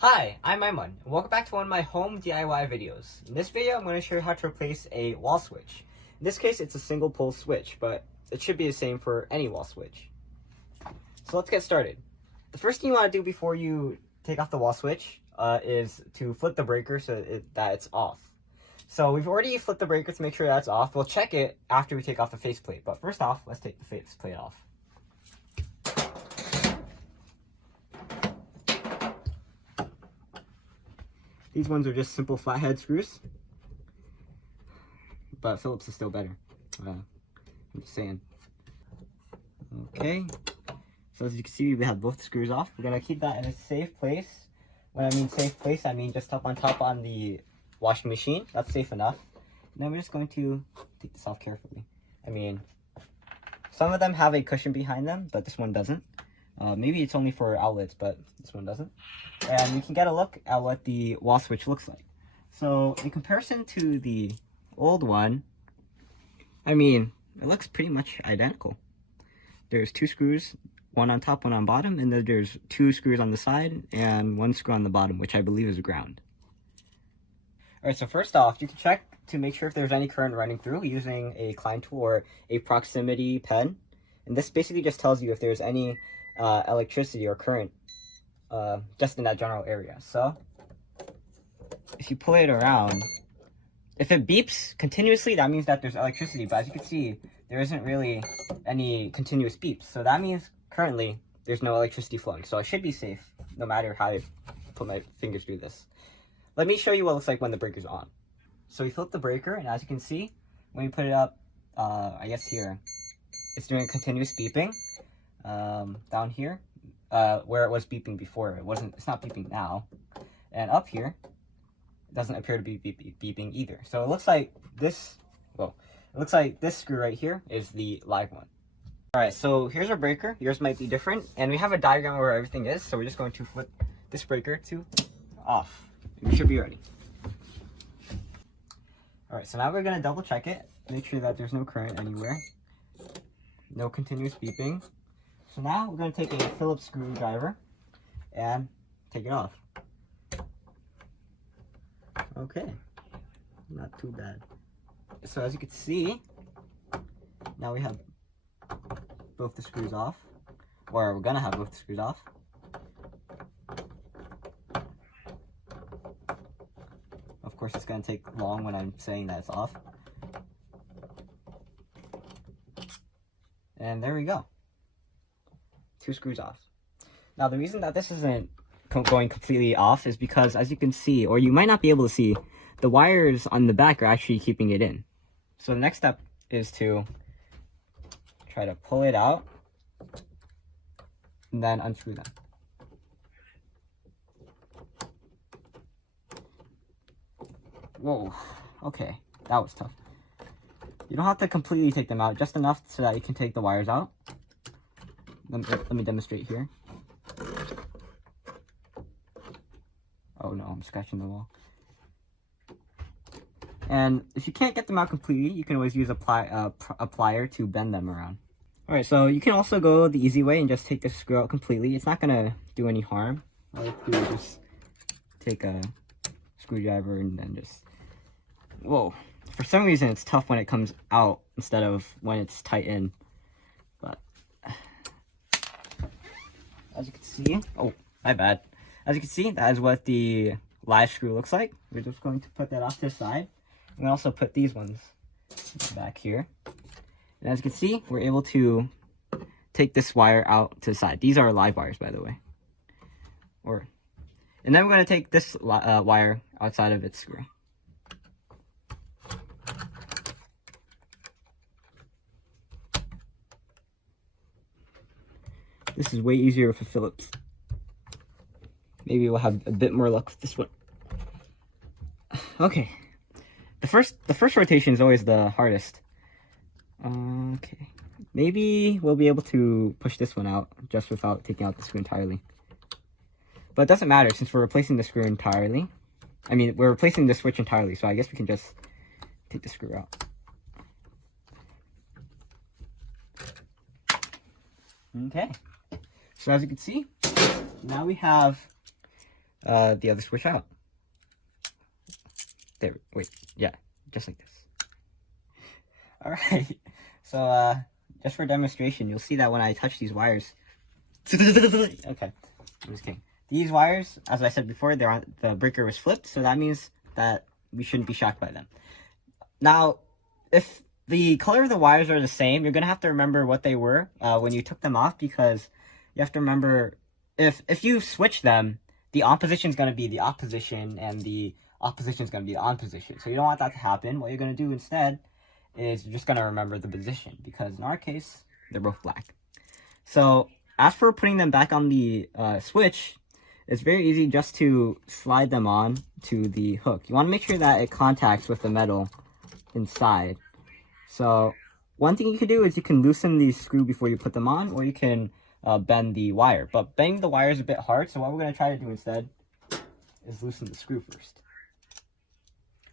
Hi, I'm Aiman, and welcome back to one of my home DIY videos. In this video, I'm going to show you how to replace a wall switch. In this case, it's a single pole switch, but it should be the same for any wall switch. So let's get started. The first thing you want to do before you take off the wall switch is to flip the breaker so that it's off. So we've already flipped the breaker to make sure that's off. We'll check it after we take off the faceplate, but first off, let's take the faceplate off. These ones are just simple flathead screws, but Phillips is still better. I'm just saying. Okay, so as you can see, we have both the screws off. We're gonna keep that in a safe place. When I mean safe place, I mean just up on top on the washing machine. That's safe enough. And then we're just going to take this off carefully. I mean, some of them have a cushion behind them, but this one doesn't. Maybe it's only for outlets, but this one doesn't. And you can get a look at what the wall switch looks like. So in comparison to the old one, I mean, it looks pretty much identical. There's two screws, one on top, one on bottom, and then there's two screws on the side and one screw on the bottom, which I believe is ground. Alright, so first off, you can check to make sure if there's any current running through using a Klein tool or a proximity pen. And this basically just tells you if there's any electricity or current just in that general area. So if you pull it around, if it beeps continuously, that means that there's electricity, but as you can see, there isn't really any continuous beeps, so that means currently there's no electricity flowing, so I should be safe no matter how I put my fingers through this. Let me show you what it looks like when the breaker's on. So we flip the breaker, and as you can see, when you put it up, I guess here, it's doing a continuous beeping. Down here, where it was beeping before, it's not beeping now. And up here, it doesn't appear to be beeping either. So it looks like this, screw right here is the live one. Alright, so here's our breaker. Yours might be different. And we have a diagram where everything is, so we're just going to flip this breaker to off. And we should be ready. Alright, so now we're going to double check it. Make sure that there's no current anywhere. No continuous beeping. So now we're going to take a Phillips screwdriver and take it off. Okay, not too bad. So as you can see, now we have both the screws off, or we're going to have both the screws off. Of course, it's going to take long when I'm saying that it's off. And there we go. Two screws off. Now the reason that this isn't going completely off is because, as you can see, or you might not be able to see, the wires on the back are actually keeping it in. So the next step is to try to pull it out and then unscrew them. Whoa, okay, that was tough. You don't have to completely take them out, just enough so that you can take the wires out. Let me demonstrate here. Oh no, I'm scratching the wall. And if you can't get them out completely, you can always use a plier to bend them around. Alright, so you can also go the easy way and just take the screw out completely. It's not going to do any harm. All you have to do is just take a screwdriver and then just... Whoa. For some reason, it's tough when it comes out instead of when it's tight in. But... as you can see, oh, my bad. As you can see, that is what the live screw looks like. We're just going to put that off to the side. We can also put these ones back here. And as you can see, we're able to take this wire out to the side. These are live wires, by the way. And then we're going to take this wire outside of its screw. This is way easier for Phillips. Maybe we'll have a bit more luck with this one. Okay. The first rotation is always the hardest. Okay. Maybe we'll be able to push this one out just without taking out the screw entirely. But it doesn't matter since we're replacing the screw entirely. I mean, we're replacing the switch entirely, so I guess we can just take the screw out. Okay. So as you can see, now we have the other switch out. There, wait, yeah, just like this. Alright, so just for demonstration, you'll see that when I touch these wires, okay, I'm just kidding. These wires, as I said before, the breaker was flipped, so that means that we shouldn't be shocked by them. Now, if the color of the wires are the same, you're going to have to remember what they were when you took them off, because you have to remember, if you switch them, the on position is going to be the off position, and the off position is going to be the on position. So you don't want that to happen. What you're going to do instead is you're just going to remember the position, because in our case, they're both black. So as for putting them back on the switch, it's very easy just to slide them on to the hook. You want to make sure that it contacts with the metal inside. So one thing you can do is you can loosen the screw before you put them on, or you can bend the wire. But bending the wire is a bit hard, so what we're going to try to do instead is loosen the screw first.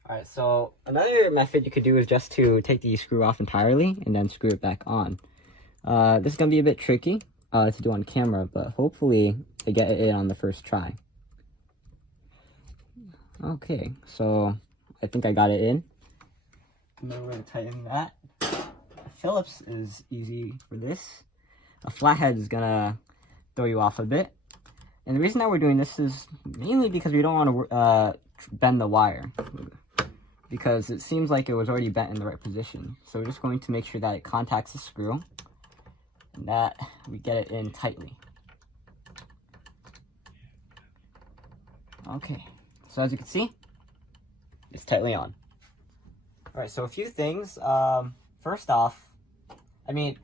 Alright, so another method you could do is just to take the screw off entirely and then screw it back on. This is going to be a bit tricky to do on camera, but hopefully I get it in on the first try. Okay, so I think I got it in. And then we're going to tighten that. Phillips is easy for this. A flathead is going to throw you off a bit. And the reason that we're doing this is mainly because we don't want to bend the wire, because it seems like it was already bent in the right position. So we're just going to make sure that it contacts the screw and that we get it in tightly. Okay, so as you can see, it's tightly on. Alright, so a few things. First off, I mean,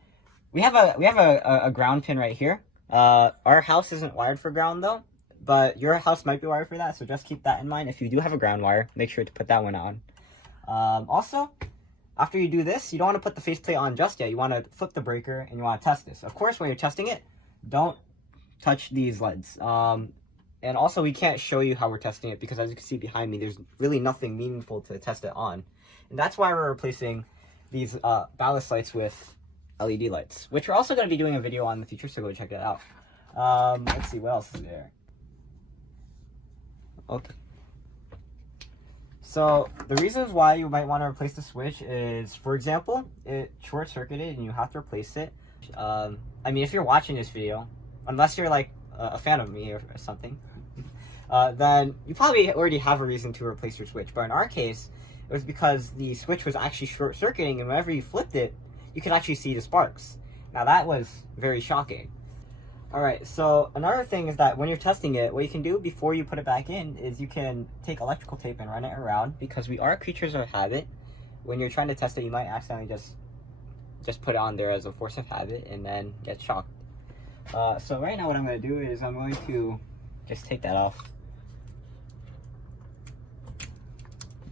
we have a ground pin right here. Our house isn't wired for ground though, but your house might be wired for that, so just keep that in mind. If you do have a ground wire, make sure to put that one on. Also, after you do this, you don't want to put the faceplate on just yet. You want to flip the breaker and you want to test this. Of course, when you're testing it, don't touch these leads. And also, we can't show you how we're testing it because, as you can see behind me, there's really nothing meaningful to test it on. And that's why we're replacing these ballast lights with LED lights, which we're also going to be doing a video on in the future, so go check it out. Let's see, what else is there? Okay. So, the reasons why you might want to replace the switch is, for example, it short-circuited and you have to replace it. I mean, if you're watching this video, unless you're like a fan of me or something, then you probably already have a reason to replace your switch. But in our case, it was because the switch was actually short-circuiting, and whenever you flipped it, you could actually see the sparks. Now that was very shocking. Alright, so another thing is that when you're testing it, what you can do before you put it back in is you can take electrical tape and run it around, because we are creatures of habit. When you're trying to test it, you might accidentally just put it on there as a force of habit and then get shocked. So right now what I'm going to do is I'm going to just take that off.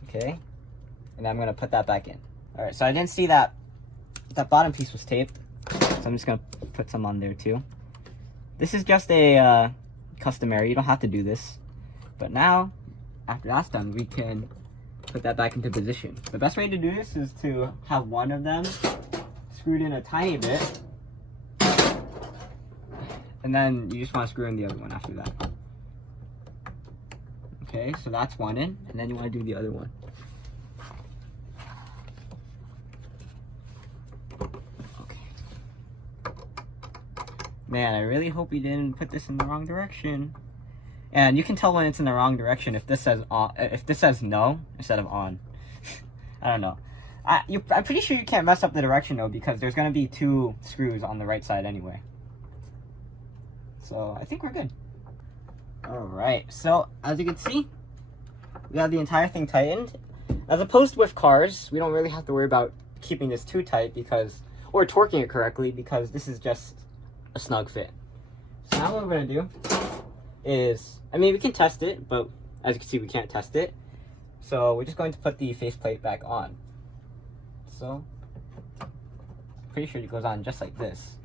Okay, and I'm going to put that back in. Alright, so I didn't see that bottom piece was taped, so I'm just going to put some on there too. This is just a customary, you don't have to do this. But now, after that's done, we can put that back into position. The best way to do this is to have one of them screwed in a tiny bit, and then you just want to screw in the other one after that. Okay, so that's one in, and then you want to do the other one. Man, I really hope you didn't put this in the wrong direction. And you can tell when it's in the wrong direction if this says on, if this says no instead of on. I don't know. I'm pretty sure you can't mess up the direction though, because there's gonna be two screws on the right side anyway. So I think we're good. Alright, so as you can see, we have the entire thing tightened. As opposed to with cars, we don't really have to worry about keeping this too tight or torquing it correctly, because this is just a snug fit. So now what we're going to do is, I mean, we can test it, but as you can see, we can't test it. So we're just going to put the faceplate back on. So, I'm pretty sure it goes on just like this.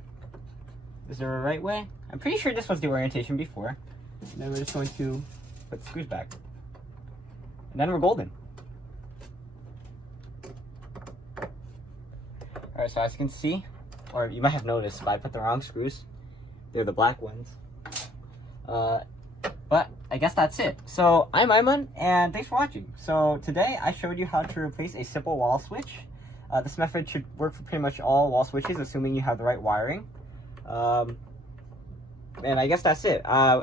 Is there a right way? I'm pretty sure this was the orientation before. And then we're just going to put the screws back. And then we're golden. Alright, so as you can see, or you might have noticed, but I put the wrong screws. They're the black ones. But But I guess that's it. So I'm Aiman, and thanks for watching. So today I showed you how to replace a simple wall switch. This method should work for pretty much all wall switches, assuming you have the right wiring. And I guess that's it.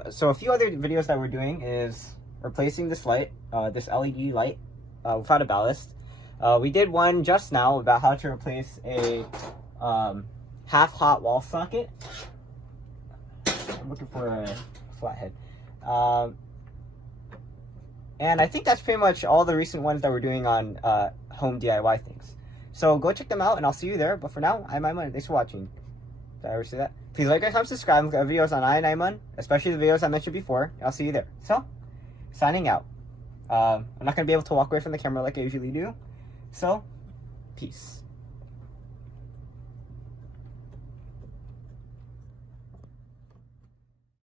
So a few other videos that we're doing is replacing this light, this LED light, without a ballast. We did one just now about how to replace a half hot wall socket. I'm looking for a flathead. And I think that's pretty much all the recent ones that we're doing on home DIY things. So go check them out, and I'll see you there. But for now, I'm Aiman. Thanks for watching. Did I ever say that? Please like, comment, subscribe. Look at videos on EyeOnAiman, especially the videos I mentioned before. I'll see you there. So, signing out. I'm not going to be able to walk away from the camera like I usually do. So, peace.